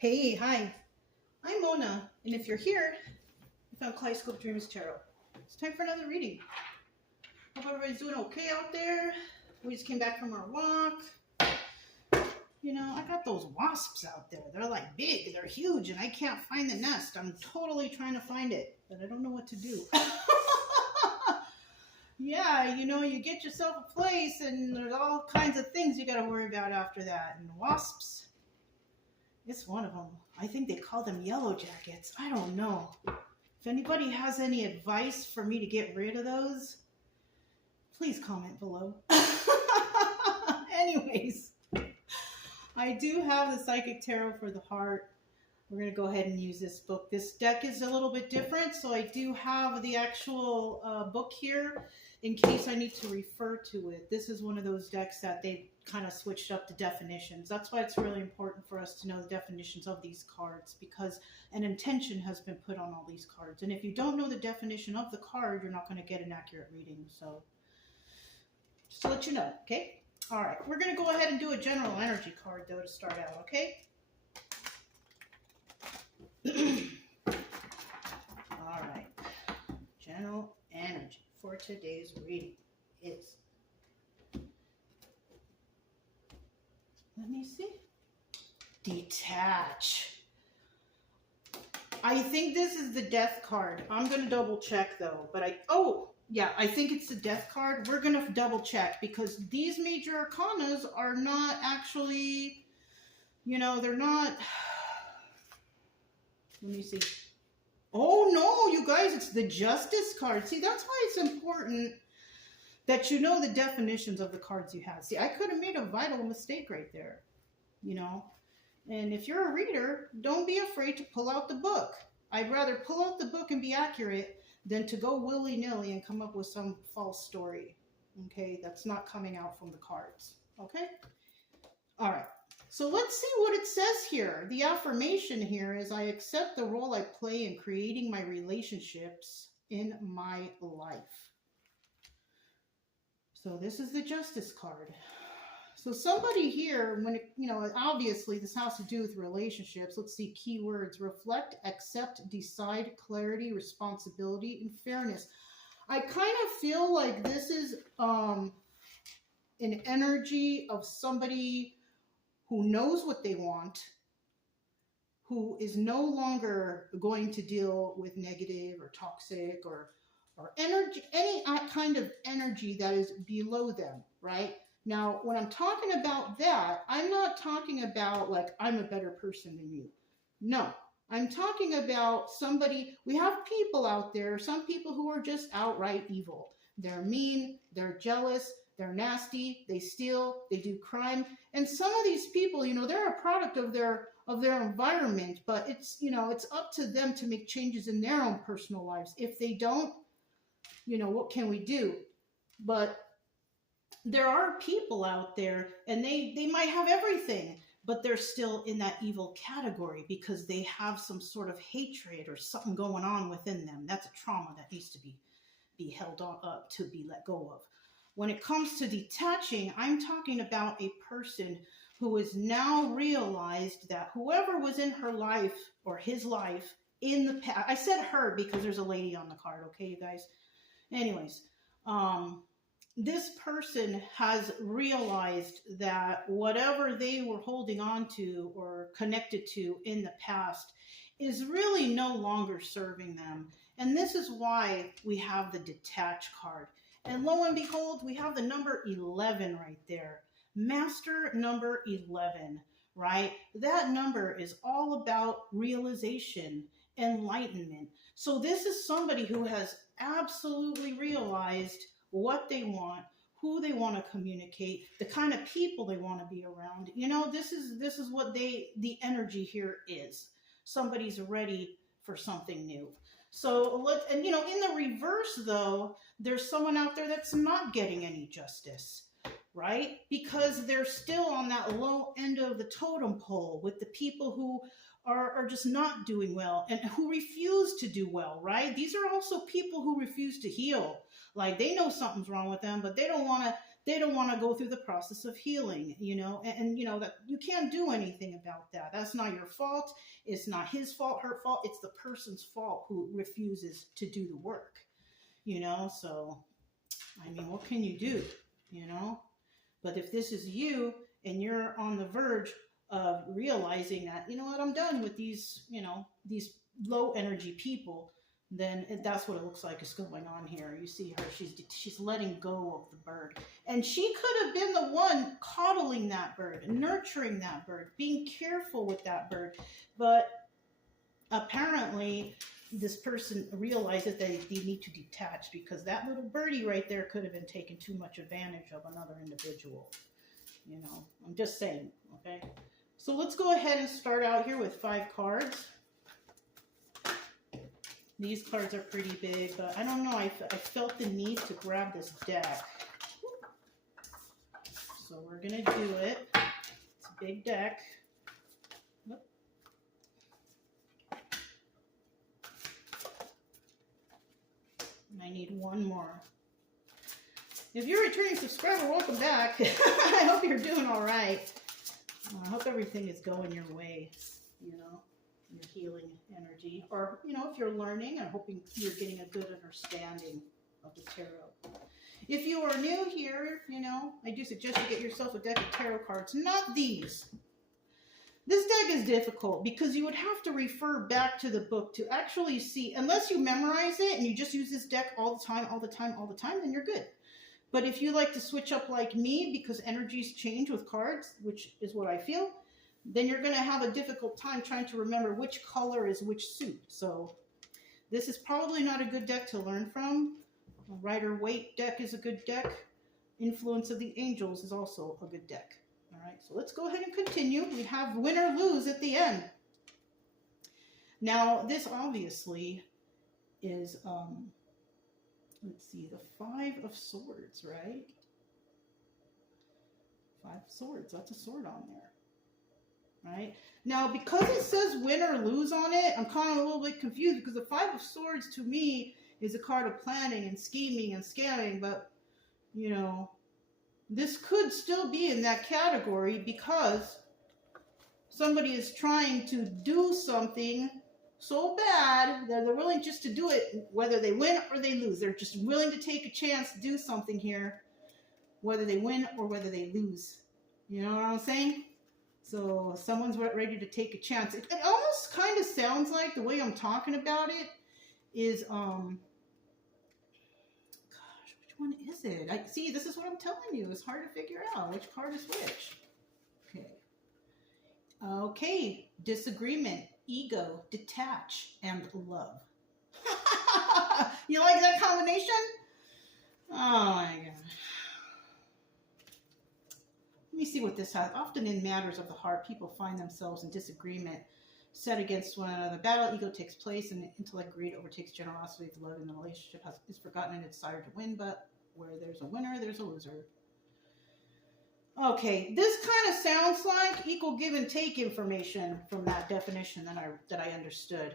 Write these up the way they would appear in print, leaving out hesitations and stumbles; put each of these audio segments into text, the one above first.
Hey, hi. I'm Mona, and if you're here, you found Kaleidoscope Dreams Tarot. It's time for another reading. Hope everybody's doing okay out there. We just came back from our walk. You know, I got those wasps out there. They're like big, they're huge, and I can't find the nest. I'm totally trying to find it, but I don't know what to do. Yeah, you know, you get yourself a place, and there's all kinds of things you got to worry about after that. And wasps, it's one of them. I think they call them yellow jackets. I don't know. If anybody has any advice for me to get rid of those, please comment below. Anyways, I do have the Psychic Tarot for the Heart. We're going to go ahead and use this book. This deck is a little bit different, so I do have the actual book here in case I need to refer to it. This is one of those decks that they kind of switched up the definitions. That's why it's really important for us to know the definitions of these cards, because an intention has been put on all these cards. And if you don't know the definition of the card, you're not going to get an accurate reading. So just to let you know, okay? All right, we're going to go ahead and do a general energy card, though, to start out, okay? All right, general energy for today's reading is, let me see, detach. I think this is the death card. I'm going to double check though, but I think it's the death card. We're going to double check because these major arcanas are not actually, you know, they're not, let me see. Oh no, you guys, it's the Justice card. See, that's why it's important that you know the definitions of the cards you have. See, I could have made a vital mistake right there, you know. And if you're a reader, don't be afraid to pull out the book. I'd rather pull out the book and be accurate than to go willy-nilly and come up with some false story, okay, that's not coming out from the cards, okay? All right. So let's see what it says here. The affirmation here is, I accept the role I play in creating my relationships in my life. So this is the Justice card. So somebody here, when it, you know, obviously this has to do with relationships. Let's see, keywords: reflect, accept, decide, clarity, responsibility, and fairness. I kind of feel like this is an energy of somebody who knows what they want, who is no longer going to deal with negative or toxic or energy, any kind of energy that is below them, right? Now, when I'm talking about that, I'm not talking about like I'm a better person than you. No, I'm talking about somebody, we have people out there, some people who are just outright evil. They're mean, they're jealous, they're nasty, they steal, they do crime. And some of these people, you know, they're a product of their environment, but it's, you know, it's up to them to make changes in their own personal lives. If they don't, you know, what can we do? But there are people out there, and they might have everything, but they're still in that evil category because they have some sort of hatred or something going on within them. That's a trauma that needs to be held on up, to be let go of. When it comes to detaching, I'm talking about a person who has now realized that whoever was in her life or his life in the past, I said her because there's a lady on the card, okay, you guys? Anyways, this person has realized that whatever they were holding on to or connected to in the past is really no longer serving them. And this is why we have the detach card. And lo and behold, we have the number 11 right there. Master number 11, right? That number is all about realization, enlightenment. So this is somebody who has absolutely realized what they want, who they want to communicate, the kind of people they want to be around. You know, this is what the energy here is. Somebody's ready for something new. So and you know, in the reverse though, there's someone out there that's not getting any justice, right? Because they're still on that low end of the totem pole with the people who are just not doing well and who refuse to do well, right? These are also people who refuse to heal. Like, they know something's wrong with them, but they don't want to they don't want to go through the process of healing, and you know that you can't do anything about that. That's not your fault. It's not his fault, her fault. It's the person's fault who refuses to do the work, so I mean, what can you do, But if this is you and you're on the verge of realizing that, you know what, I'm done with these, these low energy people, then that's what it looks like is going on here. You see her, she's letting go of the bird. And she could have been the one coddling that bird, nurturing that bird, being careful with that bird. But apparently this person realizes that they need to detach, because that little birdie right there could have been taking too much advantage of another individual. I'm just saying, okay? So let's go ahead and start out here with 5 cards. These cards are pretty big, but I don't know, I felt the need to grab this deck. So we're going to do it. It's a big deck. Whoop. And I need one more. If you're a returning subscriber, welcome back. I hope you're doing all right. I hope everything is going your way, your healing energy. Or, if you're learning, I'm hoping you're getting a good understanding of the tarot. If you are new here, I do suggest you get yourself a deck of tarot cards, not these. This deck is difficult because you would have to refer back to the book to actually see, unless you memorize it and you just use this deck all the time, then you're good. But if you like to switch up like me, because energies change with cards, which is what I feel, then you're going to have a difficult time trying to remember which color is which suit. So this is probably not a good deck to learn from. A Rider-Waite deck is a good deck. Influence of the Angels is also a good deck. All right, so let's go ahead and continue. We have win or lose at the end. Now, this obviously is, let's see, the 5 of Swords, right? 5 of Swords, that's a sword on there, right? Now, because it says win or lose on it, I'm kind of a little bit confused, because the 5 of Swords to me is a card of planning and scheming and scamming, but, this could still be in that category, because somebody is trying to do something so bad that they're willing just to do it, whether they win or they lose. They're just willing to take a chance to do something here, whether they win or whether they lose. You know what I'm saying? So someone's ready to take a chance. It almost kind of sounds like, the way I'm talking about it is, one is it? See, this is what I'm telling you. It's hard to figure out which card is which. Okay, disagreement, ego, detach, and love. You like that combination? Oh my God. Let me see what this has. Often in matters of the heart, people find themselves in disagreement, set against one another. Battle, ego takes place, and intellect, greed overtakes generosity. The love in the relationship is forgotten and a desire to win, but where there's a winner, there's a loser. Okay, this kind of sounds like equal give and take information from that definition that I understood.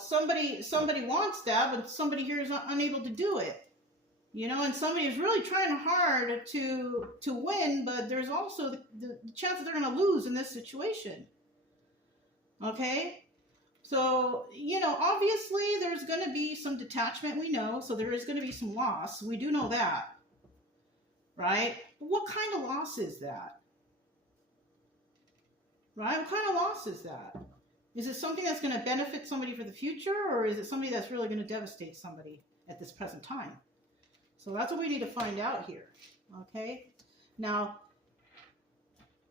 Somebody wants that, but somebody here is unable to do it. And somebody is really trying hard to win, but there's also the chance that they're going to lose in this situation. Okay? So, obviously there's going to be some detachment, we know, so there is going to be some loss. We do know that. Right? But what kind of loss is that? Right? What kind of loss is that? Is it something that's going to benefit somebody for the future, or is it somebody that's really going to devastate somebody at this present time? So that's what we need to find out here. Okay? Now,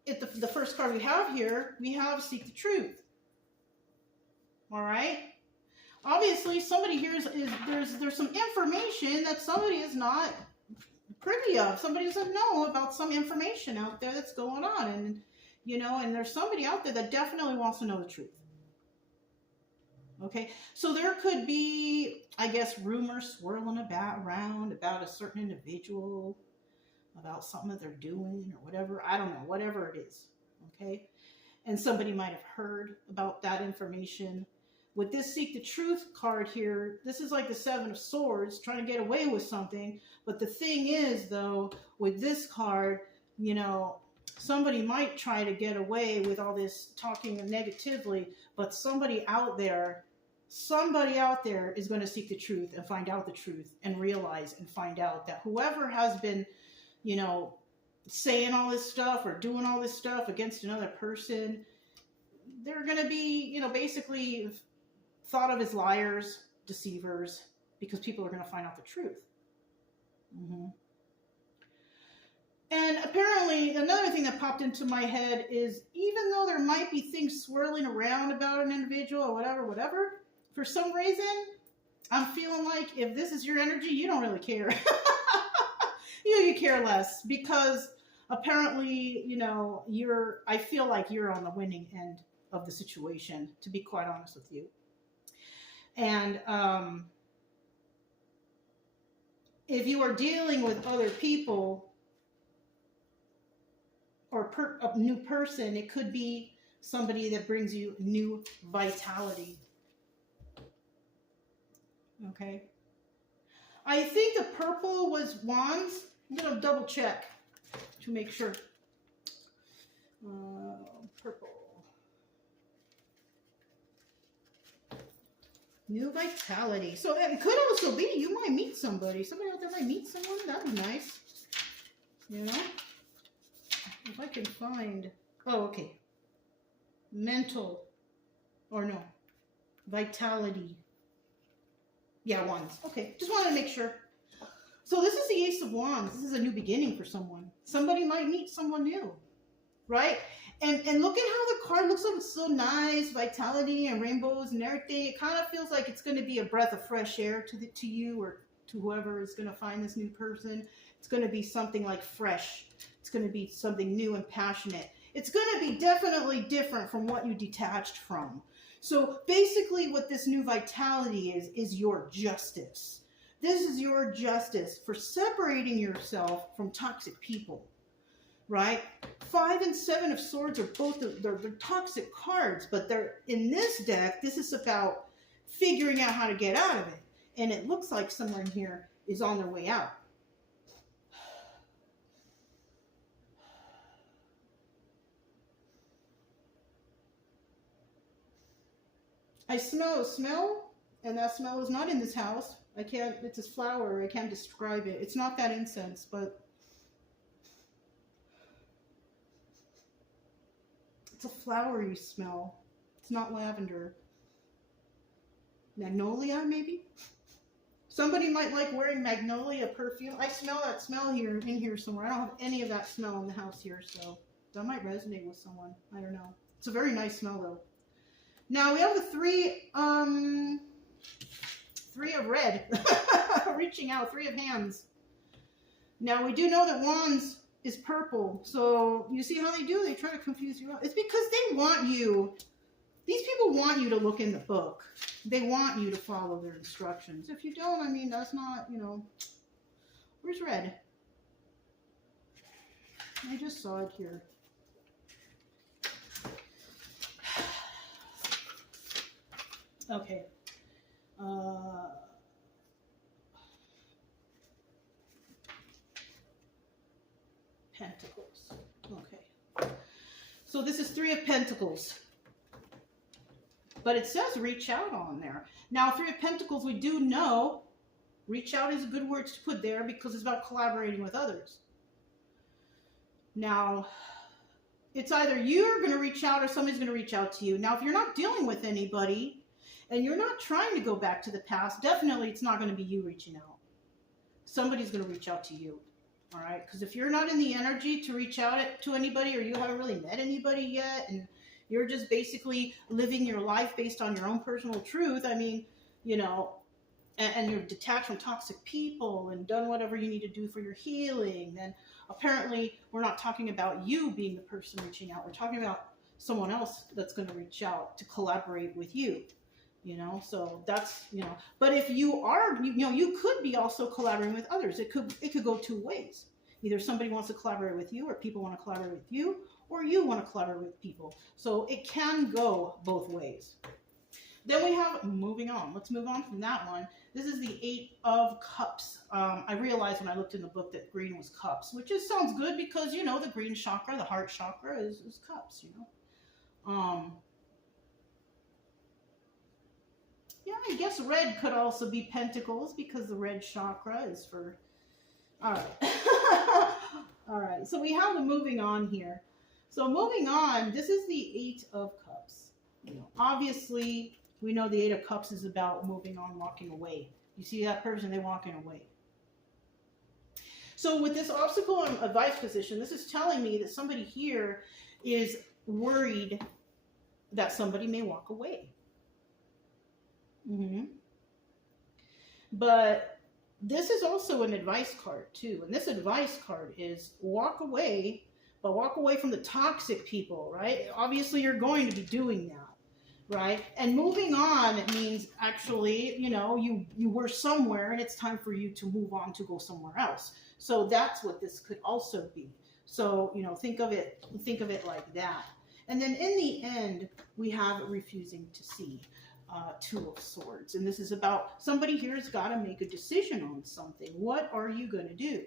the first card we have here, we have Seek the Truth. All right? Obviously, somebody here there's some information that somebody is not privy of. Somebody doesn't know about some information out there that's going on, and and there's somebody out there that definitely wants to know the truth. Okay, so there could be, I guess, rumors swirling around about a certain individual, about something that they're doing or whatever. I don't know, whatever it is. Okay, and somebody might have heard about that information. with this Seek the Truth card here, this is like the Seven of Swords, trying to get away with something. But the thing is, though, with this card, you know, somebody might try to get away with all this talking negatively, but somebody out there is going to seek the truth and find out the truth and realize and find out that whoever has been, you know, saying all this stuff or doing all this stuff against another person, they're going to be, you know, basically thought of as liars, deceivers, because people are going to find out the truth. Mm-hmm. And apparently, another thing that popped into my head is, even though there might be things swirling around about an individual or whatever, for some reason, I'm feeling like if this is your energy, you don't really care. You care less, because apparently, you know, I feel like you're on the winning end of the situation, to be quite honest with you. And if you are dealing with other people or a new person, it could be somebody that brings you new vitality. Okay. I think the purple was wands. I'm going to double check to make sure. Purple. New vitality. So it could also be you might meet somebody. Somebody out there might meet someone. That'd be nice. You know? If I can find... Oh, okay. Mental. Or no. Vitality. Yeah, wands. Okay. Just wanted to make sure. So this is the Ace of Wands. This is a new beginning for someone. Somebody might meet someone new. Right? And look at how the card looks like it's so nice, vitality and rainbows and everything. It kind of feels like it's going to be a breath of fresh air to you or to whoever is going to find this new person. It's going to be something like fresh. It's going to be something new and passionate. It's going to be definitely different from what you detached from. So basically what this new vitality is your justice. This is your justice for separating yourself from toxic people. Right? 5 and 7 of Swords are both, they're toxic cards, but they're in this deck, this is about figuring out how to get out of it. And it looks like someone here is on their way out. I smell a smell, and that smell is not in this house. It's a flower, I can't describe it. It's not that incense, but it's a flowery smell. It's not lavender. Magnolia, maybe? Somebody might like wearing magnolia perfume. I smell that smell in here somewhere. I don't have any of that smell in the house here, so that might resonate with someone. I don't know. It's a very nice smell, though. Now, we have the three of red. Reaching out, 3 of hands. Now, we do know that wands is purple. So you see how they do? They try to confuse you. It's because they want you. These people want you to look in the book. They want you to follow their instructions. If you don't, I mean, that's not, you know. Where's red? I just saw it here. Okay. Pentacles. Okay. So this is 3 of Pentacles. But it says reach out on there. Now, 3 of Pentacles, we do know reach out is a good word to put there because it's about collaborating with others. Now, it's either you're going to reach out or somebody's going to reach out to you. Now, if you're not dealing with anybody and you're not trying to go back to the past, definitely it's not going to be you reaching out. Somebody's going to reach out to you. All right? Because if you're not in the energy to reach out to anybody, or you haven't really met anybody yet, and you're just basically living your life based on your own personal truth, I mean, you know, and you're detached from toxic people and done whatever you need to do for your healing, then apparently we're not talking about you being the person reaching out. We're talking about someone else that's going to reach out to collaborate with you. You know, so that's, you know, but if you are, you know, you could be also collaborating with others. It could go 2 ways. Either somebody wants to collaborate with you, or people want to collaborate with you, or you want to collaborate with people. So it can go both ways. Then we have moving on. Let's move on from that one. This is the Eight of Cups. I realized when I looked in the book that green was cups, which just sounds good because, you know, the green chakra, the heart chakra is cups, you know. Yeah, I guess red could also be pentacles because the red chakra is for... All right. All right. So we have the moving on here. So moving on, this is the Eight of Cups. You know, obviously, we know the Eight of Cups is about moving on, walking away. You see that person, they're walking away. So with this obstacle and advice position, this is telling me that somebody here is worried that somebody may walk away. But this is also an advice card too. And this advice card is walk away, but walk away from the toxic people, right? Obviously, you're going to be doing that, right? And moving on, it means actually, you know, you were somewhere and it's time for you to move on to go somewhere else. So that's what this could also be. So, you know, think of it like that. And then in the end, we have refusing to see. Two of Swords. And this is about somebody here has got to make a decision on something. What are you going to do?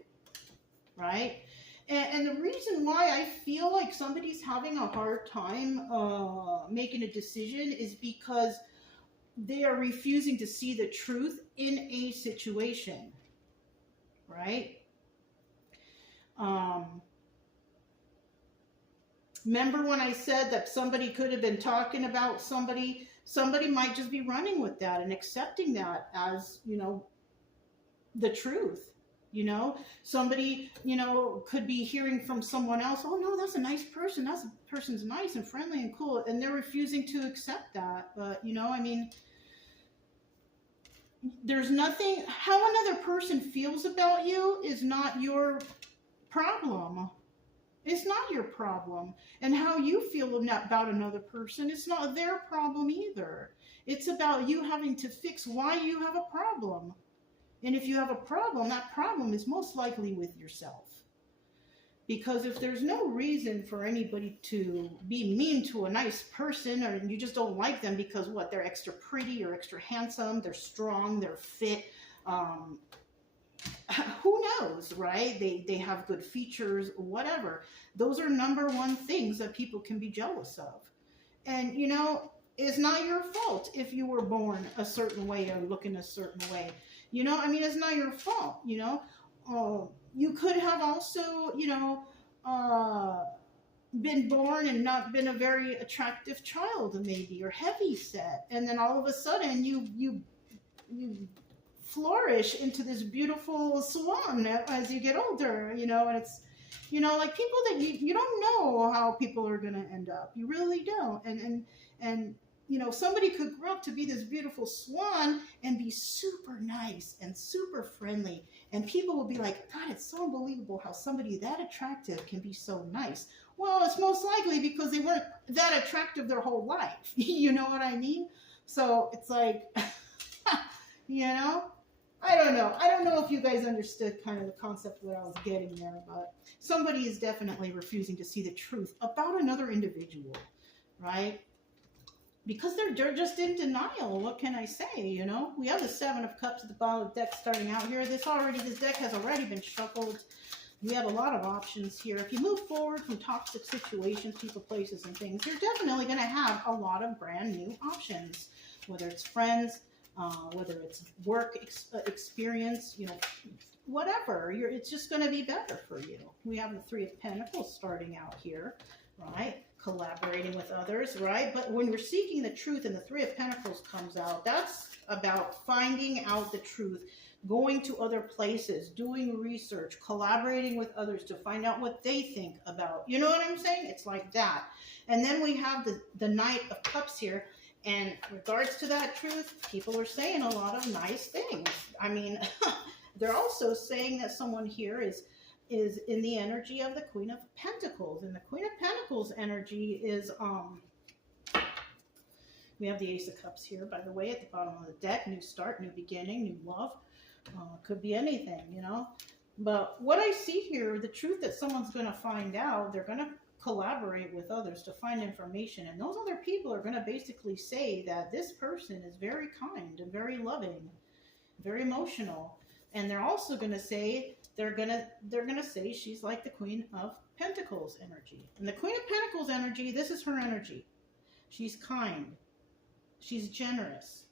Right? And the reason why I feel like somebody's having a hard time making a decision is because they are refusing to see the truth in a situation. Right? Remember when I said that somebody could have been talking about somebody might just be running with that and accepting that as, you know, the truth, you know. Somebody, you know, could be hearing from someone else, oh no, that's a nice person, that person's nice and friendly and cool, and they're refusing to accept that. But, you know, I mean, there's nothing, how another person feels about you is not your problem. It's not your problem. And how you feel about another person, it's not their problem either. It's about you having to fix why you have a problem. And if you have a problem, that problem is most likely with yourself. Because if there's no reason for anybody to be mean to a nice person, or you just don't like them because what, they're extra pretty or extra handsome, they're strong, they're fit, who knows, right? They have good features, whatever. Those are number one things that people can be jealous of. And, you know, it's not your fault if you were born a certain way or looking a certain way. You know, I mean, it's not your fault, you know. You could have also, you know, been born and not been a very attractive child maybe, or heavy set. And then all of a sudden you flourish into this beautiful swan as you get older, you know. And it's, you know, like people that you don't know how people are going to end up. You really don't. And you know, somebody could grow up to be this beautiful swan and be super nice and super friendly. And people will be like, God, it's so unbelievable how somebody that attractive can be so nice. Well, it's most likely because they weren't that attractive their whole life. You know what I mean? So it's like, you know, I don't know. I don't know if you guys understood kind of the concept of what I was getting there, but somebody is definitely refusing to see the truth about another individual, right? Because they're just in denial. What can I say, you know? We have the Seven of Cups at the bottom of the deck starting out here. This deck has already been shuffled. We have a lot of options here. If you move forward from toxic situations, people, places, and things, you're definitely going to have a lot of brand new options, whether it's friends, whether it's work experience, you know, whatever. It's just going to be better for you. We have the Three of Pentacles starting out here, right? Collaborating with others, right? But when we're seeking the truth and the Three of Pentacles comes out, that's about finding out the truth, going to other places, doing research, collaborating with others to find out what they think about, you know what I'm saying? It's like that. And then we have the Knight of Cups here. And in regards to that truth, people are saying a lot of nice things. I mean, they're also saying that someone here is in the energy of the Queen of Pentacles. And the Queen of Pentacles energy is, we have the Ace of Cups here, by the way, at the bottom of the deck. New start, new beginning, new love. Could be anything, you know. But what I see here, the truth that someone's going to find out, they're going to collaborate with others to find information. And those other people are going to basically say that this person is very kind and very loving, very emotional. And they're also going to say, they're going to say she's like the Queen of Pentacles energy. And the Queen of Pentacles energy, this is her energy. She's kind. She's generous.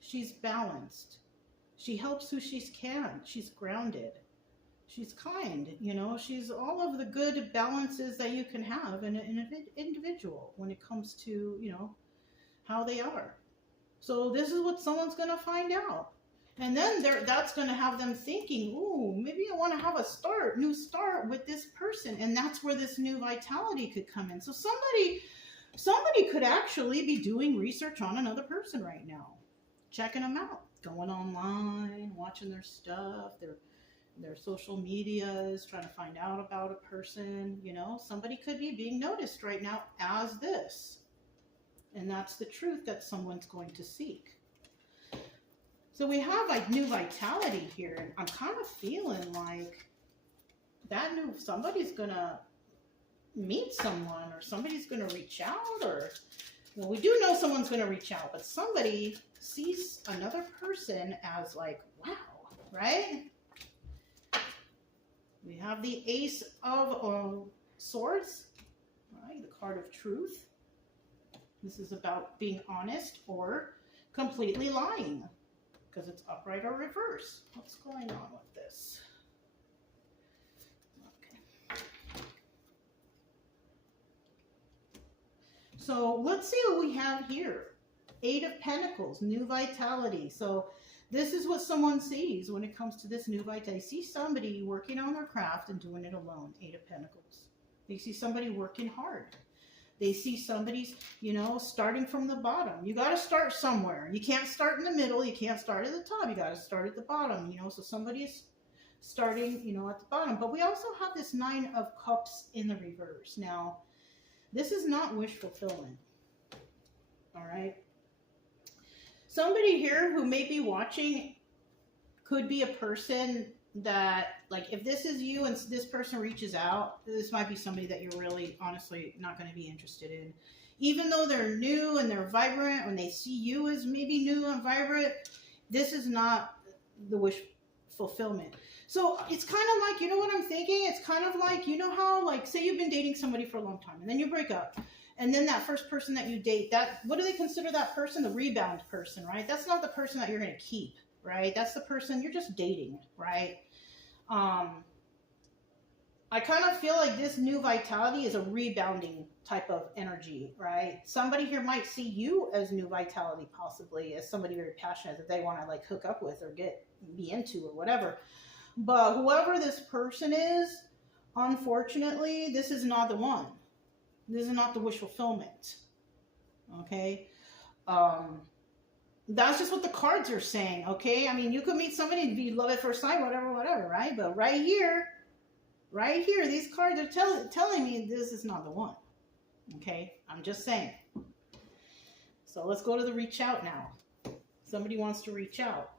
She's balanced. She helps who she can. She's grounded. She's kind. You know, she's all of the good balances that you can have in an individual when it comes to, you know, how they are. So this is what someone's going to find out. And then that's going to have them thinking, ooh, maybe I want to have a new start with this person. And that's where this new vitality could come in. So somebody could actually be doing research on another person right now, checking them out, going online, watching their stuff, their social medias, trying to find out about a person. You know, somebody could be being noticed right now as this. And that's the truth that someone's going to seek. So we have like new vitality here, and I'm kind of feeling like somebody's gonna meet someone, or somebody's gonna reach out, or, well, we do know someone's gonna reach out, but somebody sees another person as like, wow, right? We have the Ace of Swords, right? The card of truth. This is about being honest or completely lying, because it's upright or reverse. What's going on with this? Okay. So let's see what we have here. Eight of Pentacles, new vitality. So this is what someone sees when it comes to this new vitality. They see somebody working on their craft and doing it alone. Eight of Pentacles. They see somebody working hard. They see somebody's, you know, starting from the bottom. You got to start somewhere. You can't start in the middle. You can't start at the top. You got to start at the bottom, you know. So somebody's starting, you know, at the bottom. But we also have this Nine of Cups in the reverse. Now, this is not wish fulfillment. All right. Somebody here who may be watching could be a person that, like, if this is you and this person reaches out, this might be somebody that you're really honestly not going to be interested in. Even though they're new and they're vibrant, when they see you as maybe new and vibrant, this is not the wish fulfillment. So it's kind of like, you know what I'm thinking? It's kind of like, you know how, like, say you've been dating somebody for a long time and then you break up. And then that first person that you date, what do they consider that person? The rebound person, right? That's not the person that you're going to keep, right? That's the person you're just dating, right? I kind of feel like this new vitality is a rebounding type of energy, right? Somebody here might see you as new vitality, possibly as somebody very passionate that they want to like hook up with or be into or whatever. But whoever this person is, unfortunately, this is not the one. This is not the wish fulfillment. Okay? That's just what the cards are saying, okay? I mean, you could meet somebody and be love at first sight, whatever, right? But right here, these cards are telling me this is not the one, okay? I'm just saying. So let's go to the reach out now. Somebody wants to reach out.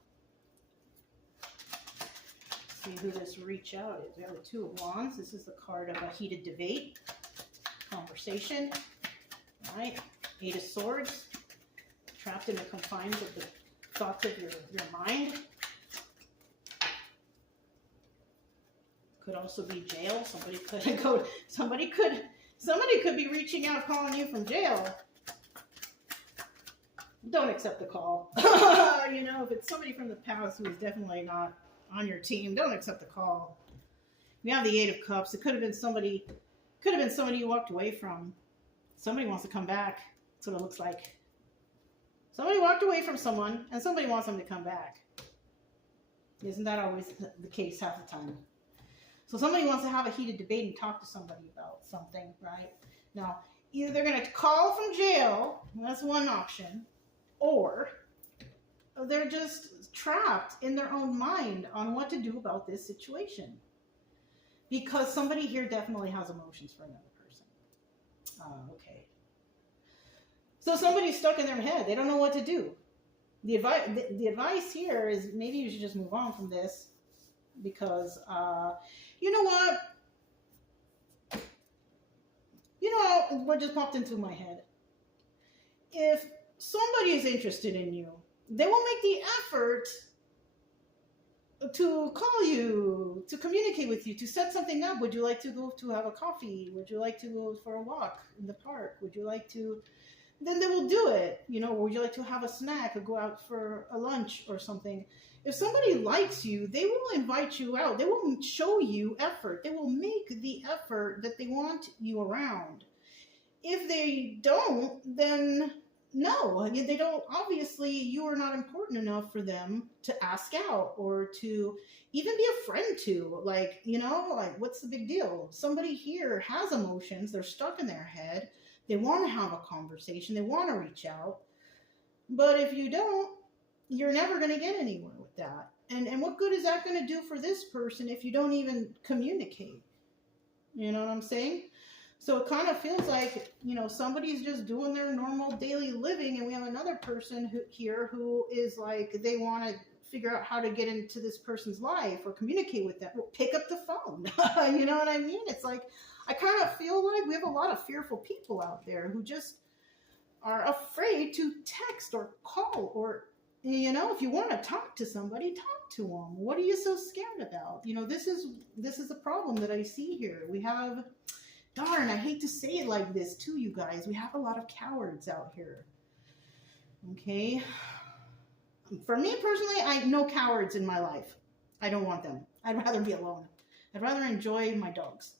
See who this reach out is. We have the Two of Wands. This is the card of a heated debate, conversation, all right? Eight of Swords. Trapped in the confines of the thoughts of your mind. Could also be jail. Somebody could be reaching out, calling you from jail. Don't accept the call. You know, if it's somebody from the past who is definitely not on your team, don't accept the call. We have the Eight of Cups. It could have been somebody you walked away from. Somebody wants to come back. That's what it looks like. Somebody walked away from someone, and somebody wants them to come back. Isn't that always the case half the time? So somebody wants to have a heated debate and talk to somebody about something, right? Now, either they're going to call from jail, that's one option, or they're just trapped in their own mind on what to do about this situation. Because somebody here definitely has emotions for another person. Okay. So somebody's stuck in their head. They don't know what to do. The advice here is maybe you should just move on from this because, you know what? what just popped into my head? If somebody is interested in you, they will make the effort to call you, to communicate with you, to set something up. Would you like to go to have a coffee? Would you like to go for a walk in the park? Would you like to? Then they will do it. Would you like to have a snack or go out for a lunch or something? If somebody likes you, they will invite you out. They will show you effort. They will make the effort that they want you around. If they don't, then no, they don't. Obviously, you are not important enough for them to ask out or to even be a friend to. Like, what's the big deal? Somebody here has emotions. They're stuck in their head. They want to have a conversation. They want to reach out. But if you don't, you're never going to get anywhere with that. And what good is that going to do for this person if you don't even communicate? You know what I'm saying? So it kind of feels like, somebody's just doing their normal daily living, and we have another person who is like, they want to figure out how to get into this person's life or communicate with them. Well, pick up the phone. You know what I mean? It's like, I kind of feel like we have a lot of fearful people out there who just are afraid to text or call or, if you want to talk to somebody, talk to them. What are you so scared about? This is a problem that I see here. We have, darn, I hate to say it like this to you guys. We have a lot of cowards out here. Okay. For me personally, I no cowards in my life. I don't want them. I'd rather be alone. I'd rather enjoy my dogs.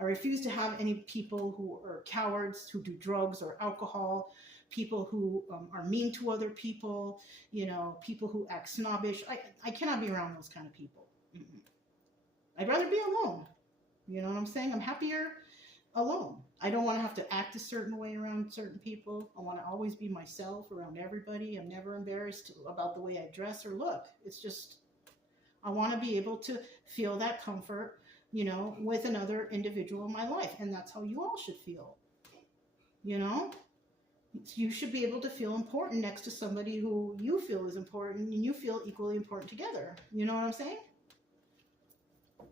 I refuse to have any people who are cowards, who do drugs or alcohol, people who are mean to other people, people who act snobbish. I cannot be around those kind of people. I'd rather be alone. You know what I'm saying? I'm happier alone. I don't want to have to act a certain way around certain people. I want to always be myself around everybody. I'm never embarrassed about the way I dress or look. It's just, I want to be able to feel that comfort, with another individual in my life. And that's how you all should feel. You should be able to feel important next to somebody who you feel is important and you feel equally important together. You know what I'm saying?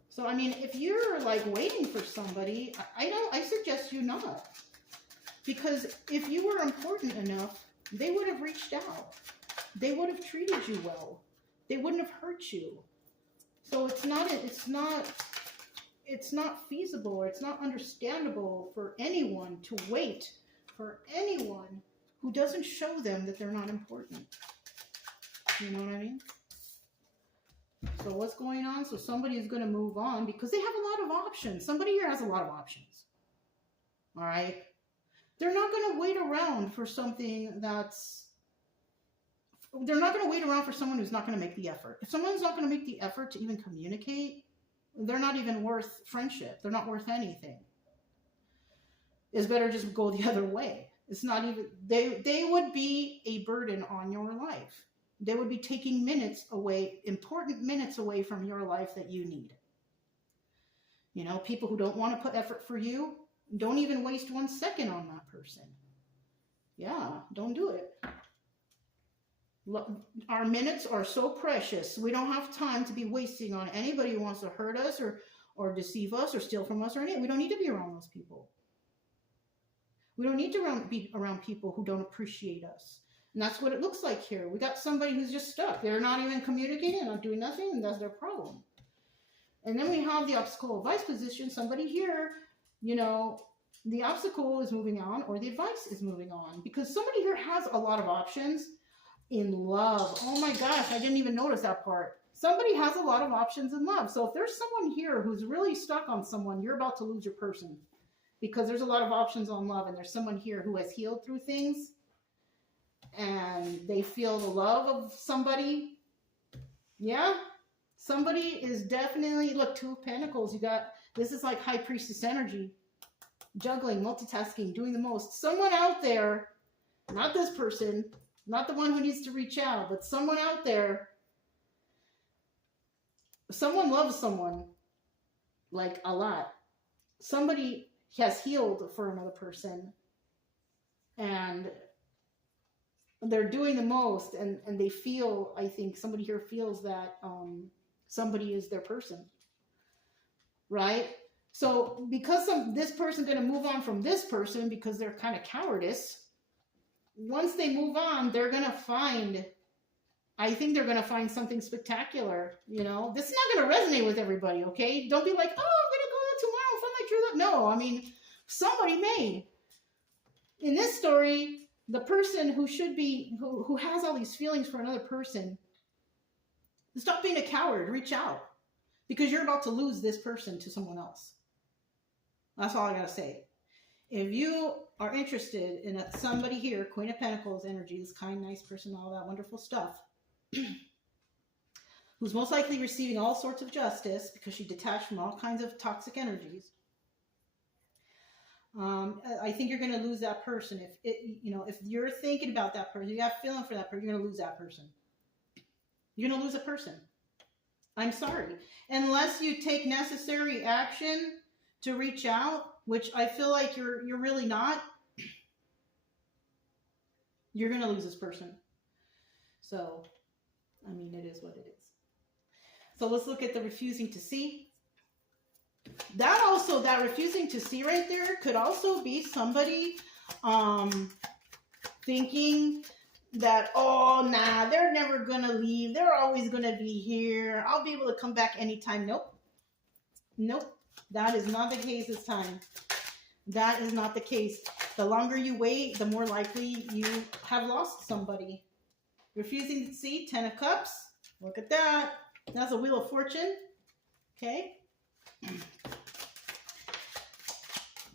So, if you're like waiting for somebody, I suggest you not. Because if you were important enough, they would have reached out. They would have treated you well. They wouldn't have hurt you. So it's not feasible or it's not understandable for anyone to wait for anyone who doesn't show them that they're not important. You know what I mean? So what's going on? So somebody is going to move on because they have a lot of options. Somebody here has a lot of options. All right? They're not going to wait around for something they're not going to wait around for someone who's not going to make the effort. If someone's not going to make the effort to even communicate, they're not even worth friendship. They're not worth anything. It's better just go the other way. It's not even, they would be a burden on your life. They would be taking important minutes away from your life that you need. People who don't want to put effort for you, don't even waste 1 second on that person. Yeah, don't do it. Our minutes are so precious. We don't have time to be wasting on anybody who wants to hurt us or deceive us or steal from us or anything. We don't need to be around those people. We don't need to be around people who don't appreciate us. And that's what it looks like here. We got somebody who's just stuck. They're not even communicating, not doing nothing, and that's their problem. And then we have the obstacle advice position. Somebody here, the obstacle is moving on or the advice is moving on because somebody here has a lot of options in love. Oh my gosh, I didn't even notice that part. Somebody has a lot of options in love. So if there's someone here who's really stuck on someone, you're about to lose your person because there's a lot of options on love, and there's someone here who has healed through things and they feel the love of somebody. Yeah, somebody is definitely, look, 2 of Pentacles. This is like High Priestess energy, juggling, multitasking, doing the most. Someone out there, not this person, not the one who needs to reach out, but someone out there, someone loves someone like a lot. Somebody has healed for another person and they're doing the most, and they feel, I think somebody here feels that somebody is their person, right? So because this person's going to move on from this person because they're kind of cowardice, once they move on, they're going to find, I think they're going to find something spectacular. You know, this is not going to resonate with everybody, okay? Don't be like, oh, I'm going to go out tomorrow and find my true love. No, I mean, somebody may. In this story, the person who should be, who has all these feelings for another person, stop being a coward, reach out. Because you're about to lose this person to someone else. That's all I gotta say. If you are interested in somebody here, Queen of Pentacles energy, this kind, nice person, all that wonderful stuff, who's most likely receiving all sorts of justice because she detached from all kinds of toxic energies, I think you're going to lose that person. If you're thinking about that person, you have feeling for that person, you're going to lose that person. You're going to lose a person. I'm sorry. Unless you take necessary action to reach out, which I feel like you're really not, you're going to lose this person. So, I mean, it is what it is. So let's look at the refusing to see. That refusing to see right there could also be somebody thinking that, oh, nah, they're never going to leave. They're always going to be here. I'll be able to come back anytime. Nope. Nope. That is not the case this time. That is not the case. The longer you wait, the more likely you have lost somebody. Refusing to see, 10 of Cups. Look at that. That's a Wheel of Fortune. Okay.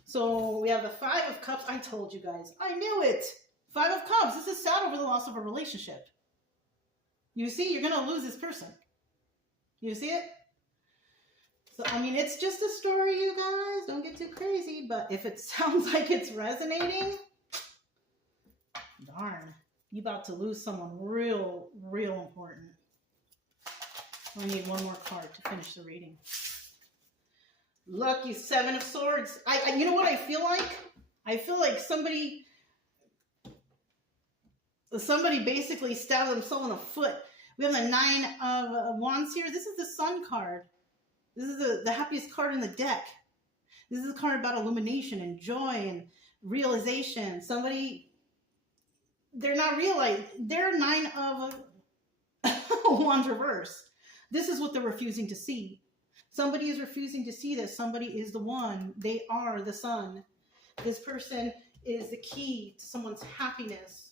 So we have the 5 of Cups. I told you guys. I knew it. 5 of Cups. This is sad over the loss of a relationship. You see, you're going to lose this person. You see it? So, I mean, it's just a story, you guys. Don't get too crazy. But if it sounds like it's resonating, darn. You're about to lose someone real, real important. I need one more card to finish the reading. Lucky 7 of Swords. You know what I feel like? I feel like somebody basically stabbed themselves in the foot. We have the 9 of Wands here. This is the Sun card. This is the happiest card in the deck. This is a card about illumination and joy and realization. Somebody, they're not realizing. They're 9 of Wands reverse. This is what they're refusing to see. Somebody is refusing to see this. Somebody is the one. They are the sun. This person is the key to someone's happiness.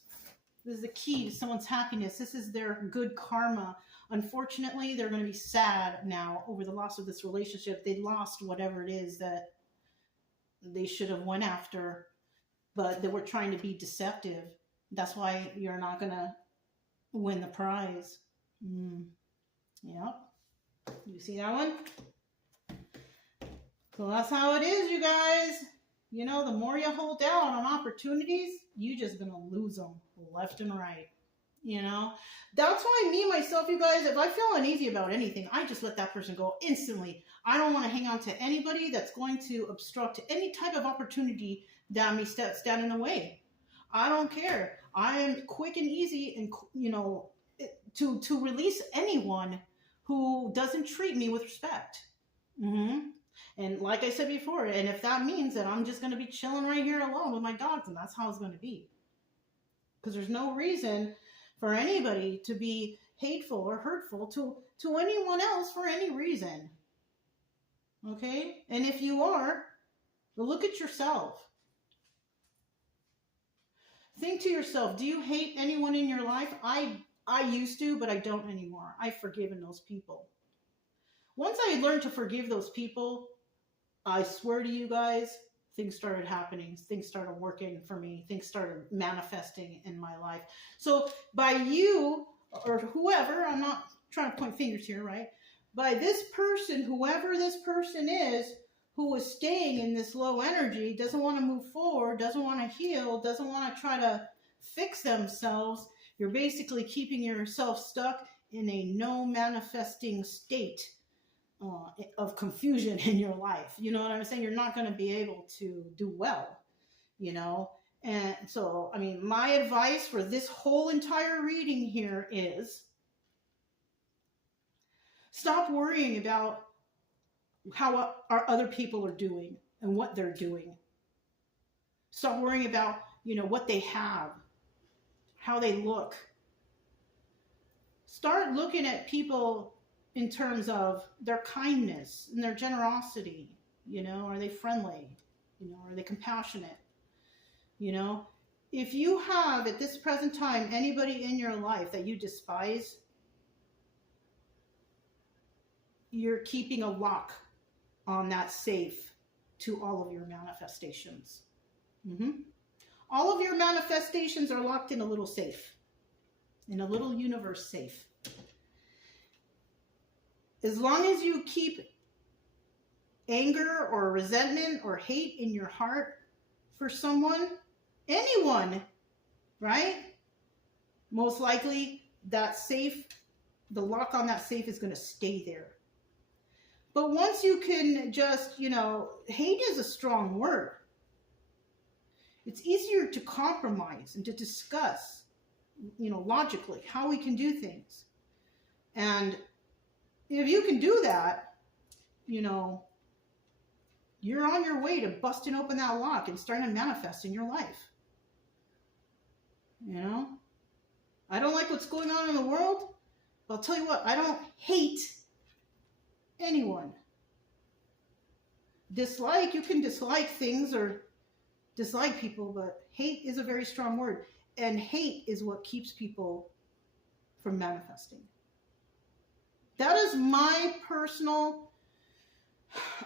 This is the key to someone's happiness. This is their good karma. Unfortunately, they're going to be sad now over the loss of this relationship. They lost whatever it is that they should have went after, but they were trying to be deceptive. That's why you're not going to win the prize. Yep. You see that one? So that's how it is, you guys. You know, the more you hold down on opportunities, you just gonna lose them left and right. You know? That's why me, myself, you guys, if I feel uneasy about anything, I just let that person go instantly. I don't want to hang on to anybody that's going to obstruct any type of opportunity that may stand in the way. I don't care. I am quick and easy and, you know, to release anyone who doesn't treat me with respect. And like I said before, and if that means that I'm just going to be chilling right here alone with my dogs, and that's how it's going to be. Because there's no reason for anybody to be hateful or hurtful to anyone else for any reason. Okay? And if you are, well, look at yourself. Think to yourself, do you hate anyone in your life? I used to, but I don't anymore. I've forgiven those people. Once I learned to forgive those people, I swear to you guys, things started happening. Things started working for me. Things started manifesting in my life. So by you or whoever, I'm not trying to point fingers here, right? By this person, whoever this person is, who is staying in this low energy, doesn't want to move forward, doesn't want to heal, doesn't want to try to fix themselves, you're basically keeping yourself stuck in a no manifesting state of confusion in your life. You know what I'm saying? You're not going to be able to do well, you know? And so, I mean, my advice for this whole entire reading here is stop worrying about how our other people are doing and what they're doing. Stop worrying about, what they have, how they look. Start looking at people in terms of their kindness and their generosity. Are they friendly? Are they compassionate? If you have at this present time anybody in your life that you despise, you're keeping a lock on that safe to all of your manifestations. All of your manifestations are locked in a little safe, in a little universe safe. As long as you keep anger or resentment or hate in your heart for someone, anyone, right? Most likely that safe, the lock on that safe is going to stay there. But once you can just, hate is a strong word. It's easier to compromise and to discuss, logically how we can do things. And if you can do that, you're on your way to busting open that lock and starting to manifest in your life. I don't like what's going on in the world, but I'll tell you what, I don't hate anyone. Dislike, you can dislike things or dislike people, but hate is a very strong word. And hate is what keeps people from manifesting. That is my personal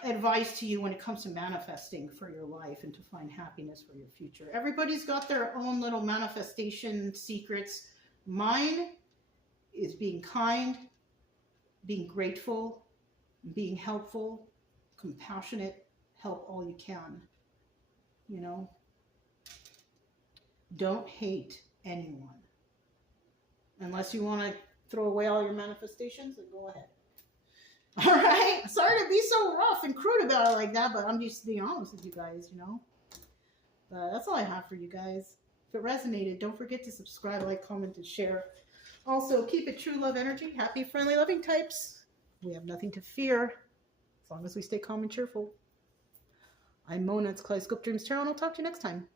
advice to you when it comes to manifesting for your life and to find happiness for your future. Everybody's got their own little manifestation secrets. Mine is being kind, being grateful, being helpful, compassionate, help all you can. Don't hate anyone. Unless you want to throw away all your manifestations, then go ahead. All right? Sorry to be so rough and crude about it like that, but I'm just being honest with you guys, But that's all I have for you guys. If it resonated, don't forget to subscribe, like, comment, and share. Also, keep it true love energy. Happy, friendly, loving types. We have nothing to fear as long as we stay calm and cheerful. I'm Mona. It's Kaleidoscope Dreams Tarot, and I'll talk to you next time.